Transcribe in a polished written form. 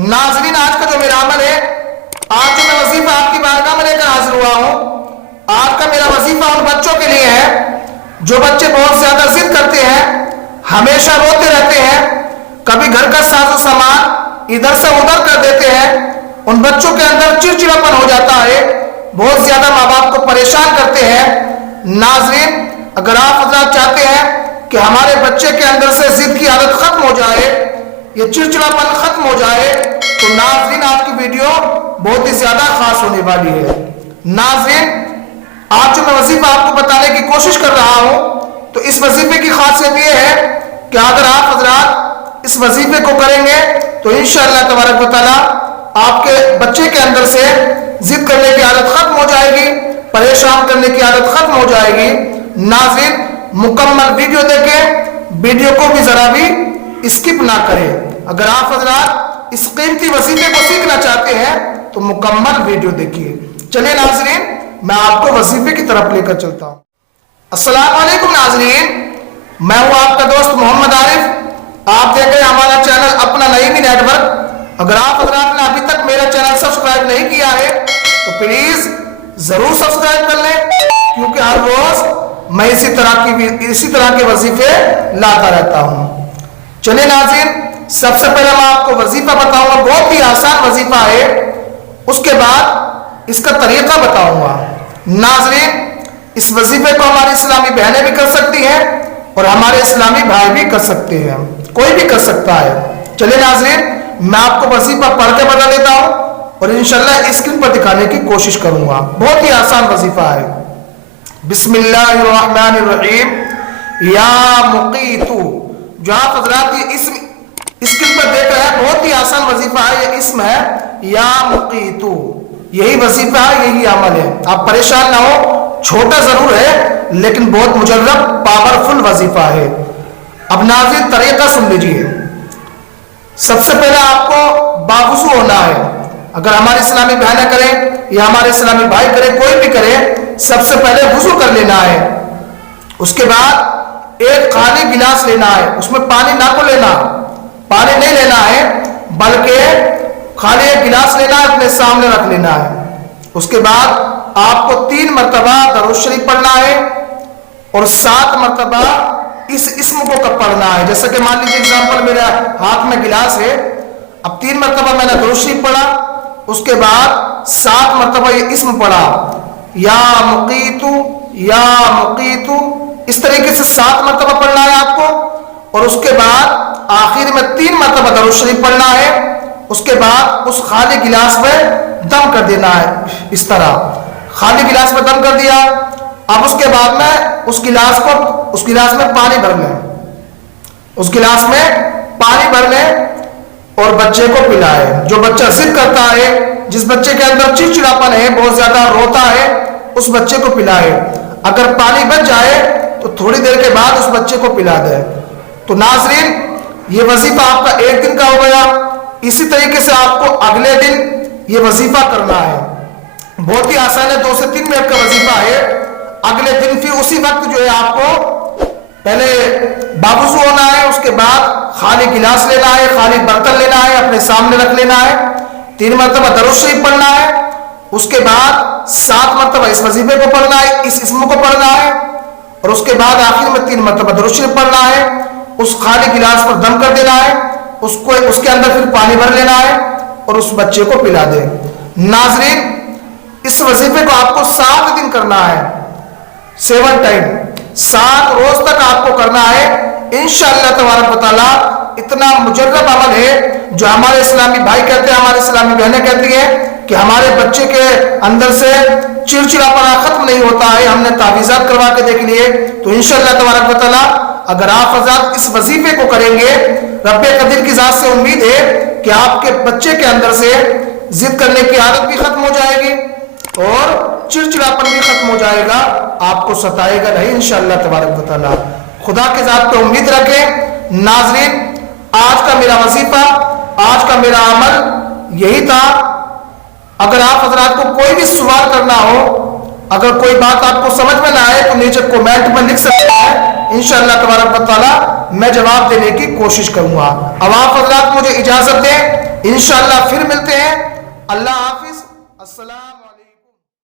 नाज़रीन, आज का जो मेरा अमल है, आज जो मैं वजीफा आपकी बारगाह में लेकर हाजिर हुआ हूँ, आज का मेरा वजीफा उन बच्चों के लिए है जो बच्चे बहुत ज्यादा जिद करते हैं, हमेशा रोते रहते हैं, कभी घर का साजो सामान इधर से उधर कर देते हैं। उन बच्चों के अंदर चिड़चिड़ापन हो जाता है, बहुत ज्यादा माँ बाप को परेशान करते हैं। नाज़रीन, अगर आप हज़रात चाहते हैं कि हमारे बच्चे के अंदर से जिद की आदत खत्म हो जाए, ये चिड़चिड़ापन खत्म हो जाए, तो नाज़रीन आज की वीडियो बहुत ही ज्यादा खास होने वाली है। नाज़रीन, आज जो मैं वजीफा आपको बताने की कोशिश कर रहा हूं, तो इस वजीफे की खासियत ये है कि अगर आप हज़रात इस वजीफे को करेंगे तो इंशाअल्लाह तबारक व तआला आपके बच्चे के अंदर से जिद करने की आदत खत्म हो जाएगी, परेशान करने की आदत खत्म हो जाएगी। नाज़रीन, मुकम्मल वीडियो देखें, वीडियो को भी जरा भी स्किप ना करें। अगर आप हज़रात इस कीमती वजीफे को सीखना चाहते हैं तो मुकम्मल वीडियो देखिए। चलिए नाज़रीन, मैं आपको वजीफे की तरफ लेकर चलता हूं। अस्सलाम वालेकुम नाज़रीन, मैं हूं आपका दोस्त मोहम्मद आरिफ। आप देख रहे हैं हमारा चैनल अपना नईमी नेटवर्क। अगर आप हज़रात ने अभी तक मेरा चैनल सब्सक्राइब नहीं किया है तो प्लीज जरूर सब्सक्राइब कर लें, क्योंकि हर रोज मैं इसी तरह के वजीफे लाता रहता हूं। चलिए नाज़रीन, सबसे पहले मैं आपको वजीफा बताऊंगा, बहुत ही आसान वजीफा है, उसके बाद इसका तरीका बताऊंगा। नाज़रीन, इस वजीफे को हमारी इस्लामी बहनें भी कर सकती हैं और हमारे इस्लामी भाई भी कर सकते हैं, कोई भी कर सकता है। चलिए नाज़रीन, मैं आपको वजीफा पढ़ के बता देता हूं और इंशाअल्लाह स्क्रीन पर दिखाने की कोशिश करूंगा। बहुत ही आसान वजीफा है। बिस्मिल्लाहिर्रहमानिर्रहीम। या मुकीतु, जो आप हज़रात ये इसम स्क्रीन पर देख रहे हैं, बहुत ही आसान वजीफा है, ये इसम है या मुकीतु। यही वजीफा है, यही अमल है। आप परेशान ना हो, छोटा जरूर है लेकिन बहुत मुजर्रब पावरफुल वजीफा है। अब नाज़रीन तरीका सुन लीजिए। सबसे पहले आपको बावुज़ू होना है। अगर हमारे इस्लामी बहनें करें या हमारे इस्लामी भाई करें, कोई भी करे, सबसे पहले वुज़ू कर लेना है। उसके बाद एक खाली गिलास लेना है, उसमें पानी ना को लेना, पानी नहीं लेना है, बल्कि खाली एक गिलास लेना है, अपने सामने रख लेना है। उसके बाद आपको 3 मरतबा दरूद शरीफ पढ़ना है और 7 मरतबा इस इस्म को पढ़ना है। जैसे कि मान लीजिए एग्जांपल, मेरे हाथ में गिलास है, अब 3 मरतबा मैंने दरूद शरीफ पढ़ा, उसके बाद 7 मरतबा ये इस्म पढ़ा, या मुकीतु या मुकीतु। इस तरीके से 7 मरतबा पढ़ना है आपको और उसके बाद आखिर में 3 मरतबा दरूद शरीफ पढ़ना है। उसके बाद उस खाली गिलास में दम कर देना है। इस तरह खाली गिलास में दम कर दिया। अब उसके बाद में उस गिलास में पानी भर लें, उस गिलास में पानी भर लें और बच्चे को पिलाए। जो बच्चा जिद करता है, जिस बच्चे के अंदर चिड़चिड़ापन है, बहुत ज्यादा रोता है, उस बच्चे को पिलाए। अगर पानी बच जाए तो थोड़ी देर के बाद उस बच्चे को पिला दे। तो नाज़रीन, ये वजीफा आपका 1 दिन का हो गया। इसी तरीके से आपको अगले दिन ये वजीफा करना है। बहुत ही आसान है, 2 से 3 मिनट का वजीफा है। अगले दिन फिर उसी वक्त जो है आपको पहले बावुज़ू होना है, उसके बाद खाली गिलास लेना है, खाली बर्तन लेना है, अपने सामने रख लेना है, 3 मरतबा दरूद शरीफ पढ़ना है, उसके बाद 7 मरतबा इस वजीफे को पढ़ना है, इस इस्म को पढ़ना है और उसके बाद आखिर में 3 मरतबा दरूद शरीफ पढ़ना है। उस खाली गिलास पर दम कर देना है, उसके अंदर फिर पानी भर लेना है और उस बच्चे को पिला दे। नाज़रीन, इस वजीफे को आपको 7 दिन करना है, 7 टाइम, 7 रोज तक आपको करना है। इंशाअल्लाह तबारक व तआला इतना मुजर्रब अमल है, जो हमारे इस्लामी भाई कहते हैं, हमारे इस्लामी बहनें कहती हैं कि हमारे बच्चे के अंदर से चिड़चिड़ापना खत्म नहीं होता है, हमने तावीज़ात करवा के देख लिए। तो इंशाअल्लाह तबारक व तआला अगर आप हज़रात इस वजीफे को करेंगे, रब्बे कदीर की ज़ात से उम्मीद है कि आपके बच्चे के अंदर से जिद करने की आदत भी खत्म हो जाएगी और चिड़चिड़ापन भी खत्म हो जाएगा, आपको सताएगा नहीं इंशाअल्लाह तबारक व तआला। खुदा के ज़ात पे उम्मीद रखें। नाज़रीन, आज का मेरा वजीफा, आज का मेरा अमल यही था। अगर आप हज़रात को कोई भी सवाल करना हो, अगर कोई बात आपको समझ में ना आए तो नीचे कमेंट में लिख सकते हैं, انشاءاللہ تبارک و تعالی میں جواب دینے کی کوشش کروں گا. اب آپ حضرات مجھے اجازت دیں، انشاءاللہ پھر ملتے ہیں. اللہ حافظ. السلام علیکم.